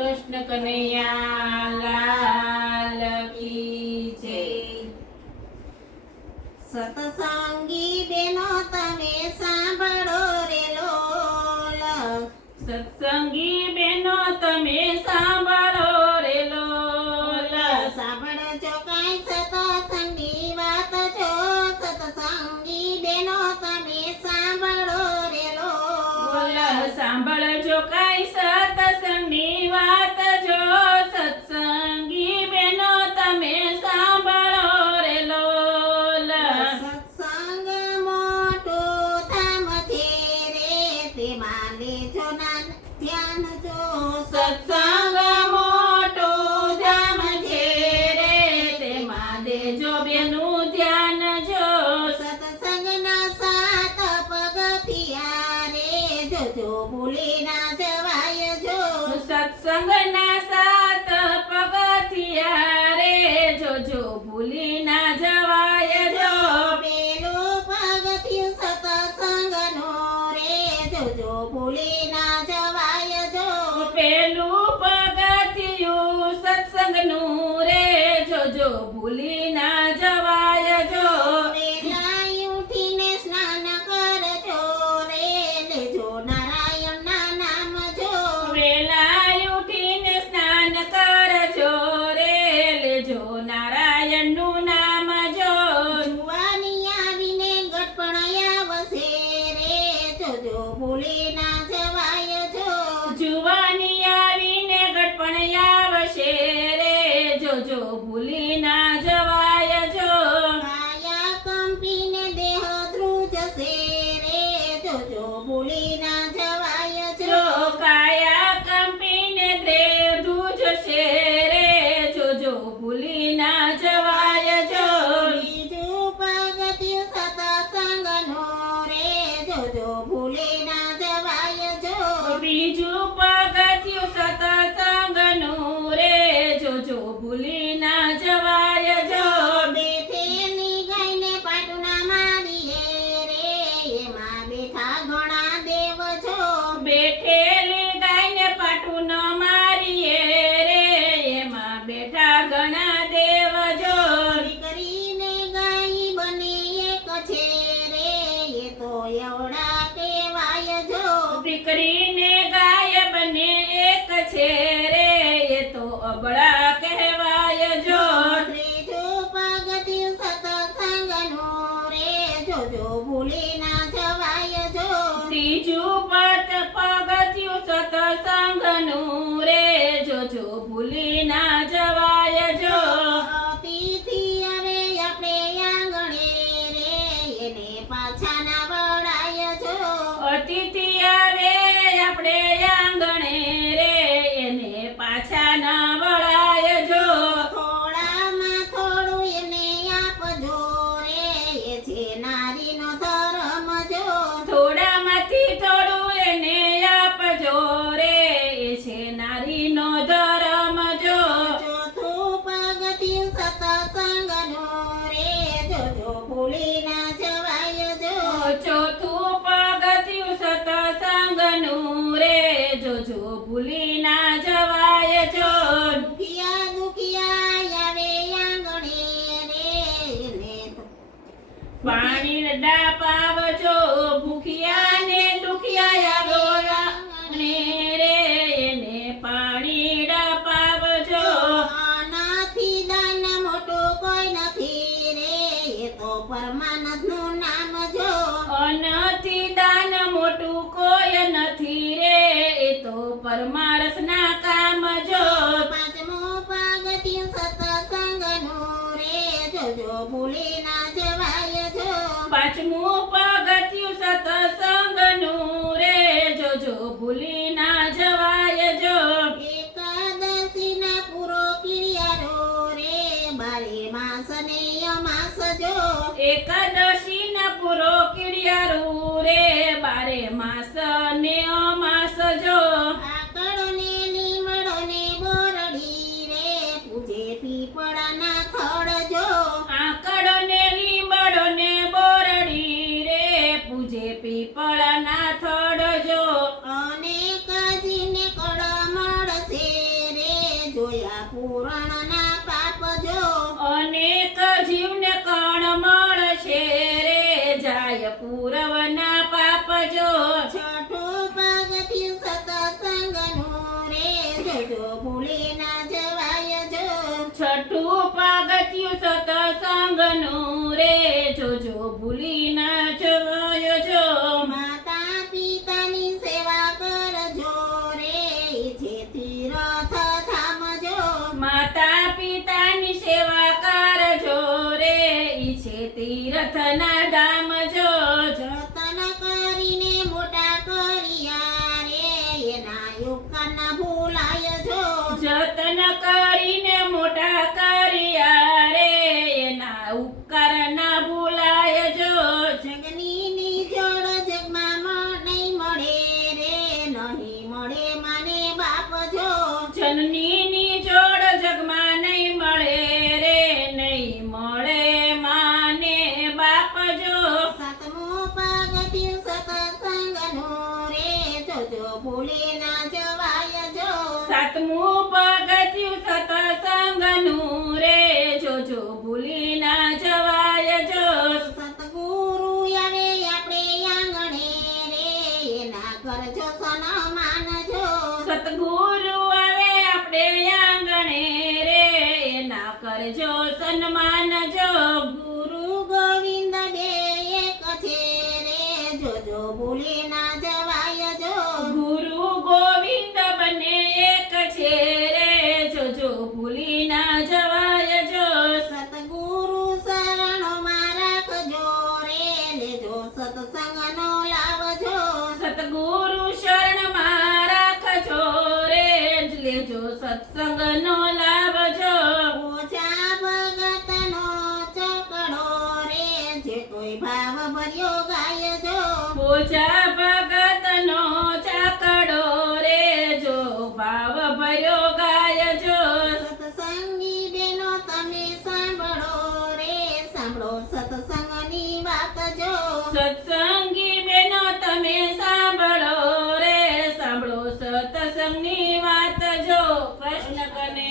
કૃષ્ણ કનૈયા લાલ કી જય। સત્સંગી બેનો તમે સાંભળો રે લોલ, સત્સંગી બેનો તમે સાંભળો રે લોલ। સાંભળજો કાંઈ સત્સંગની વાત જો, સત્સંગી બેનો તમે સાંભળો રે લોલ। સાંભળજો કાંઈ સત્સંગની વાત જો, સત્સંગી બેનો તમે સાંભળો રે લોલ। સત્સંગ મોટું ધામ છે રે, તેમાં લેજો ધ્યાન જો। સત્સંગ મોટું ધામ છે રે, તેમાં દેજો બેનું ધ્યાન જો। સત્સંગના 7 પગથિયા રે, જોજો ભૂલી ના જવાય જો। સત્સંગના 7 પગથિયા રે, જોજો ભૂલી ના જવાય જો। પેલું પગથિયું સત્સંગનું રે, જોજો ભૂલી ના જવાય જો। પેલું પગથિયું સત્સંગનું રે, જોજો ભૂલી ના જવાય જો। વેલા ઉઠીને સ્નાન કરજો રે, લેજો નારાયણના નામ જો। વેલા ઉઠીને સ્નાન કરજો રે, લેજો નારાયણનું નામ જો। જુવાની આવીને ગટપણ આવશે રે, જોજો ભૂલી ના જવાય જો। જુવાની આવીને ગટપણ આવશે રે, જોજો ભૂલી ના જવાય જો। કાયા કંપીને દેહ ધ્રુજશે રે, જોજો ભૂલી ના જવાય જો જો। કાયા કંપીને દેહ ધ્રુજશે રે, જોજો ભૂલી ના જવાય જો। બીજું પગથિયું સત્સંગનું રે, જોજો ભૂલી ના જવાય જો। બીજું પગથિયું સત્સંગનું રે, જોજો ભૂલી ના જવાય જો। બેઠેલી ગાયને પાટુના મારીએ રે, એમાં બેઠા ઘણા દેવ જો। બેઠેલી ગાયને પાટું ન મારીએ રે, એમાં બેઠા ઘણા દેવ જો। કરીને ગાય બને એક છે રે, એ તો એવડા કહેવાય જો। દીકરીને ગાય બને એક છે રે, એ તો અબળા કહેવાય જો। ત્રીજું પગથિયું સત્સંગનું રે, જોજો ભૂલી ના જવાય જો। ત્રીજું પગથિયું સત્સંગનું રે, જોજો ભૂલી ના જવાય જો। અતિથિ આવે આપણે આંગણે રે, એને પાછા ના વળાય જો। અતિથિ આવે આપણે આંગણે રે, એને પાછા ના વળાય જો। થોડામાં થોડું એને આપજો રે, એ છે નારીનો ધર્મ જો। થોડામાંથી થોડું એને આપજો રે, એ છે નારીનો ધર્મ જો। ચોથું પગથિયું સત્સંગનું રે, જોજો ભૂલી ના જવાય જો। ચોથું પગથિયું સત્સંગનું રે, જોજો ભૂલી ના જવાય જો। દુખિયા દુખિયા આવે આંગણે રે, એને પાણી ડા પાવજો, ભૂખ્યાને દુખિયા આવો રાંગણે રે, એને પાણી ડા પાવજો। આનાથી દાન મોટું કોઈ નથી રે, એ તો પરમાનંદનું નામ જો। અનથી દાન મોટું કોઈ નથી રે, એ તો પરમારસના કામ જો। પાંચમું પગથિયું સત્સંગનું રે, જોજો ભૂલી ના જવાય જો। પાંચમું પગથિયું સત્સંગનું રે, જોજો ભૂલી ના જવાય જો। એકાદશીના પૂરો કિળિયારો રે, 12 માસ ને અમાસ જો। એકાદશીના પૂરો કિળિયારું રે, 12 માસ ને અમાસ જો। આકડો ને લીમડો ને બોરડી રે, પૂજે પીપળાના થડ જો। આકડો ને લીમડો ને બોરડી રે, પૂજે પીપળાના થડ જો। અને જોયા પૂરણના પાપ જો અનેક જીવને કણ મળશે રે જાય પૂરવના પાપ જો છઠ્ઠું પગથિયું સત્સંગનું રે જોજો ભૂલી ના જવાય જો છઠ્ઠું પગથિયું સત્સંગનું રે જોજો ભૂલી ના જવાય જો માતા પિતાની સેવા કરજો રે છે તીરથ થામજો માતા પિતાની સેવા કરજો રે ઈ છે તીર્થના ધામ જો જતન કરીને મોટા કર્યા રે એના ઉપકાર ના ભૂલાય જો જતન કરીને મોટા કર્યા રે એના ઉપકાર ના ભૂલાય જો જગની જોડ જગમાં નહીં મળે રે નહીં મળે માને બાપ જો જનનીની જોડ જગમાં નહીં મળે રે નહીં મળે માને બાપ જો સાતમું પગથિયું સત્સંગનું રે જોજો ભૂલી ના જવાય જો સાતમું પગથિયું સત્સંગનું રે જોજો ભૂલી ના જવાય જો સતગુરુ આવે આપણે આંગણે રે એના કરજો સન્માન જો સતગુરુ આવે આપણે આંગણે રે એના કરજો સન્માન જો ગુરુ ગોવિંદ બે એક છે રે જોજો ભૂલી ના જવાય જો ગુરુ ગોવિંદ બંને એક છે રે જોજો ભૂલી ના જવાય જો સતગુરુ શરણોમાં રાખજો રે લેજો સત્સંગનો લાવજો સતગુરુ શરણમાં રાખજો રે લેજો સત્સંગનો લાભજો ઓછા ભગતનો ચકડો રે જે કોઈ ભાવ ભર્યો ગાયજો પૂજા ભગતનો ચાકડો રે જો ભાવ ભર્યો ગાયજો સત્સંગી બેનો તમે સાંભળો રે સાંભળો સત્સંગની વાત જો સત્સંગી બેનો તમે સાંભળો રે સાંભળો સત્સંગની વાત જો કૃષ્ણ કને